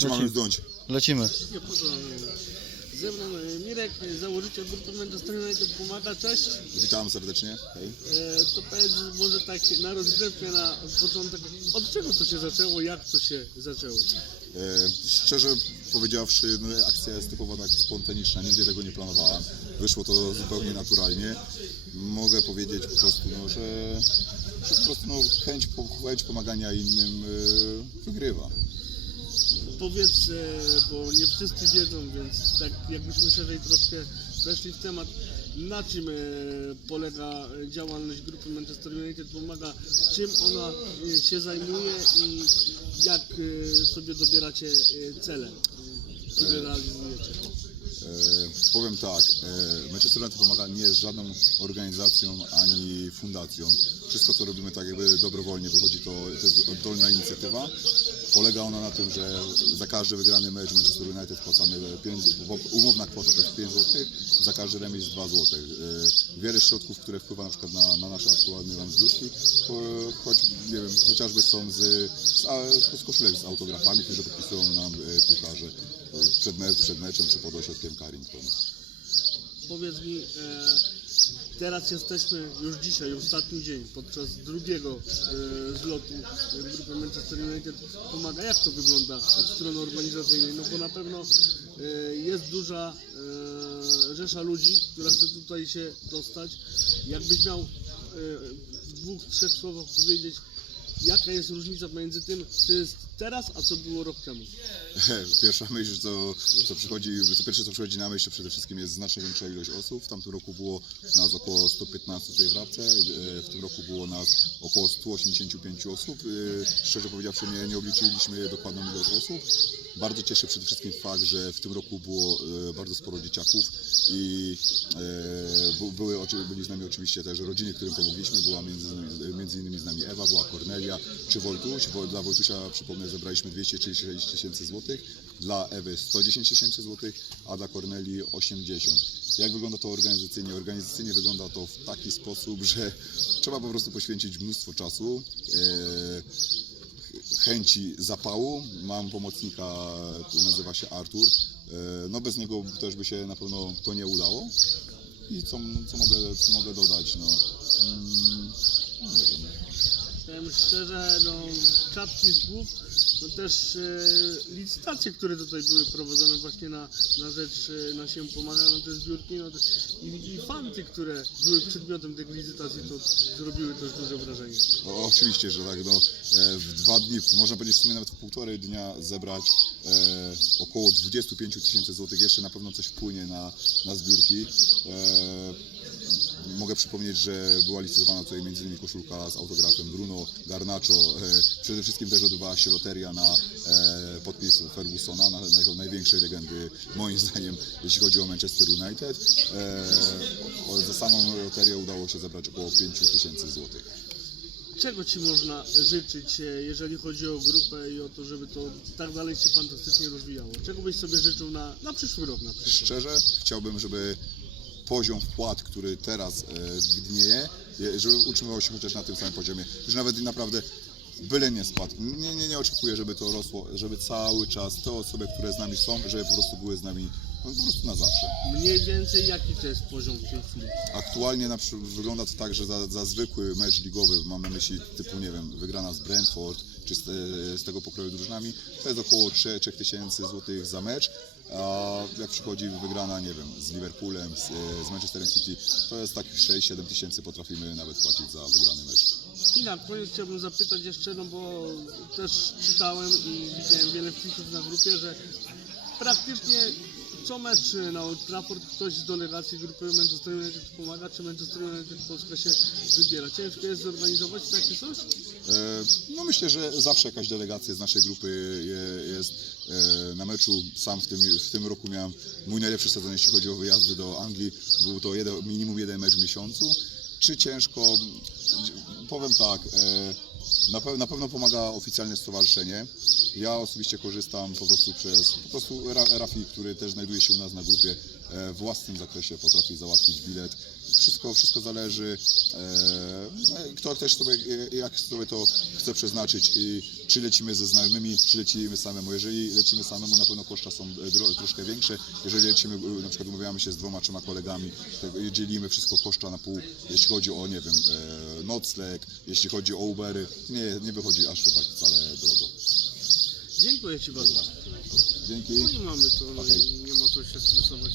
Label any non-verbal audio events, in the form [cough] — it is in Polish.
Czy mamy zdjąć? Lecimy. Nie, poza ze mną e, Mirek, e, założyciel grupy Manchester United pomaga, cześć. Witam serdecznie. Hej. E, to powiedz może tak na rozgrywkę, na początek, od czego to się zaczęło, jak to się zaczęło? E, szczerze powiedziawszy, no, akcja jest typowo tak spontaniczna, nigdy tego nie planowałem. Wyszło to zupełnie naturalnie. Mogę powiedzieć po prostu, no, że, że po prostu no, chęć, po- chęć pomagania innym e, wygrywa. Powiedz, bo nie wszyscy wiedzą, więc tak jakbyśmy szerzej troszkę weszli w temat, na czym e, polega działalność grupy Manchester United pomaga, czym ona e, się zajmuje i jak e, sobie dobieracie cele, które realizujecie. E, powiem tak, e, Manchester United pomaga nie z żadną organizacją ani fundacją. Wszystko co robimy tak jakby dobrowolnie, wychodzi to, to jest oddolna inicjatywa. Polega ona na tym, że za każdy wygrany mecz Manchester United wpłacamy 5, umowna kwota to jest 5 zł, za każdy remis 2 zł. E, wiele środków, które wpływa na przykład na, na nasze aktualne nam zbiórki, cho- choć, nie wiem, chociażby są z, z, z koszulek z autografami, które podpisują nam e, piłkarze przed, me, przed meczem czy pod ośrodkiem Carrington. Powiedz mi, e, teraz jesteśmy już dzisiaj, ostatni dzień, podczas drugiego e, zlotu e, grupy Manchester United pomaga. Jak to wygląda od strony organizacyjnej? No bo na pewno e, jest duża e, rzesza ludzi, która chce tutaj się dostać. Jakbyś miał e, w dwóch, trzech słowach powiedzieć, jaka jest różnica między tym, co jest teraz, a co było rok temu? [laughs] Pierwsza myśl, co, co przychodzi, co pierwsze co przychodzi na myśl, to przede wszystkim jest znacznie większa ilość osób. W tamtym roku było nas około 115 tutaj w Rabce, e, w tym roku było nas około 185 osób. E, Szczerze powiedziawszy, nie, nie obliczyliśmy dokładną ilość osób. Bardzo cieszy przede wszystkim fakt, że w tym roku było e, bardzo sporo dzieciaków i e, były, byli z nami oczywiście też rodziny, którym pomogliśmy. Była między, między innymi z nami Ewa, była Kornelia czy Wojtuś. Wo- Dla Wojtusia, przypomnę, zebraliśmy 236 tysięcy złotych, dla Ewy 110 tysięcy złotych, a dla Kornelii 80. Jak wygląda to organizacyjnie? Organizacyjnie wygląda to w taki sposób, że trzeba po prostu poświęcić mnóstwo czasu. Chęci zapału. Mam pomocnika, który nazywa się Artur. E, No bez niego też by się na pewno to nie udało. I co, co, mogę, co mogę dodać? No, mm, nie wiem. Powiem szczerze, no czapki z głów, no też e, licytacje, które tutaj były prowadzone właśnie na, na rzecz, e, na się pomaga, no te zbiórki, no to, i, i fanty, które były przedmiotem tych licytacji, to zrobiły też duże wrażenie. O, oczywiście, że tak. No, e, w dwa dni, można powiedzieć w sumie nawet w półtorej dnia zebrać e, około 25 tysięcy złotych. Jeszcze na pewno coś wpłynie na, na zbiórki. E, mogę przypomnieć, że była licytowana tutaj m.in. koszulka z autografem Bruno Garnacho. E, przede wszystkim też odbywała się loteria na e, podpis Fergusona, na, na największej legendy moim [laughs] zdaniem, jeśli chodzi o Manchester United. E, za samą loterię udało się zebrać około 5 tysięcy złotych. Czego Ci można życzyć, jeżeli chodzi o grupę i o to, żeby to tak dalej się fantastycznie rozwijało? Czego byś sobie życzył na, na przyszły rok na przykład? Szczerze chciałbym, żeby poziom wpłat, który teraz e, widnieje, je- żeby utrzymywał się chociaż na tym samym poziomie. Że nawet naprawdę byle nie spadł. Nie, nie, nie oczekuję, żeby to rosło, żeby cały czas te osoby, które z nami są, żeby po prostu były z nami no, po prostu na zawsze. Mniej więcej jaki to jest poziom w tej chwili? Aktualnie na przykład wygląda to tak, że za, za zwykły mecz ligowy, mam na myśli typu, nie wiem, wygrana z Brentford, czy z, te, z tego pokroju drużynami, to jest około 3, 3 tysięcy złotych za mecz. A jak przychodzi wygrana, nie wiem, z Liverpoolem, z, z Manchesterem City, to jest takich 6-7 tysięcy potrafimy nawet płacić za wygrany mecz. I na koniec chciałbym zapytać jeszcze, no bo też czytałem i widziałem wiele wpisów na grupie, że praktycznie co mecz na Old Trafford ktoś z delegacji grupy Manchester United pomaga, czy Manchester United Polska się wybiera. Ciężko jest zorganizować takie coś? E, No myślę, że zawsze jakaś delegacja z naszej grupy je- jest e, meczu. Sam w tym, w tym roku miałem mój najlepszy sezon, jeśli chodzi o wyjazdy do Anglii. Był to jeden, minimum jeden mecz w miesiącu. Czy ciężko? Powiem tak, e, Na, na pewno pomaga oficjalne stowarzyszenie. Ja osobiście korzystam po prostu przez po prostu Ra- Rafi, który też znajduje się u nas na grupie e, w własnym zakresie potrafi załatwić bilet. Wszystko, wszystko zależy, e, no kto też sobie, e, jak sobie to chce przeznaczyć i czy lecimy ze znajomymi, czy lecimy samemu. Jeżeli lecimy samemu, na pewno koszta są troszkę większe. Jeżeli lecimy, na przykład umawiamy się z dwoma, trzema kolegami, dzielimy wszystko koszta na pół, jeśli chodzi o, nie wiem, nocleg, jeśli chodzi o Ubery, nie, nie wychodzi aż to tak wcale drogo. Dziękuję Ci bardzo. Dzięki. No i mamy to, no i nie ma co się stresować.